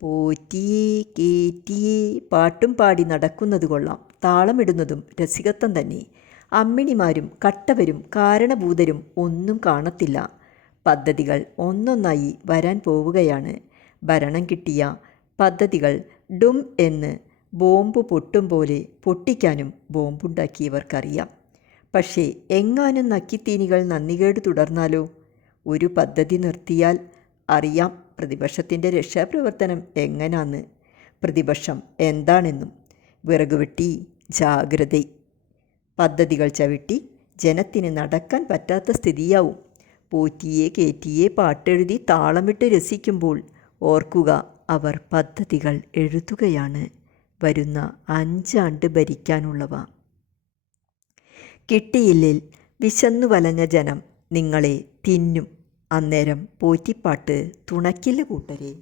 പോറ്റിയേ കേറ്റിയേ പാട്ടും പാടി നടക്കുന്നത് കൊള്ളാം. താളമിടുന്നതും രസികത്വം തന്നെ. അമ്മിണിമാരും കട്ടവരും കാരണഭൂതരും ഒന്നും കാണത്തില്ല. പദ്ധതികൾ ഒന്നൊന്നായി വരാൻ പോവുകയാണ്. ഭരണം കിട്ടിയ പദ്ധതികൾ ഡും എന്ന് ബോംബ് പൊട്ടും പോലെ പൊട്ടിക്കാനും ബോംബുണ്ടാക്കിയവർക്കറിയാം. പക്ഷേ എങ്ങാനും നക്കിത്തീനികൾ നന്ദികേട് തുടർന്നാലോ? ഒരു പദ്ധതി നിർത്തിയാൽ അറിയാം പ്രതിപക്ഷത്തിൻ്റെ രക്ഷാപ്രവർത്തനം എങ്ങനാന്ന്, പ്രതിപക്ഷം എന്താണെന്നും. വിറകുവെട്ടി ജാഗ്രത. പദ്ധതികൾ ചവിട്ടി ജനത്തിന് നടക്കാൻ പറ്റാത്ത സ്ഥിതിയാവും. പോറ്റിയെ കേറ്റിയെ പാട്ടെഴുതി താളമിട്ട് രസിക്കുമ്പോൾ ഓർക്കുക, അവർ പദ്ധതികൾ എഴുതുകയാണ്. വരുന്ന 5 ആണ്ട് ഭരിക്കാനുള്ളവ. കിട്ടിയില്ലേൽ വിശന്നു വലഞ്ഞ ജനം നിങ്ങളെ തിന്നും. അന്നേരം പോറ്റിപ്പാട്ട് തുണയ്ക്കില്ല കൂട്ടരെ.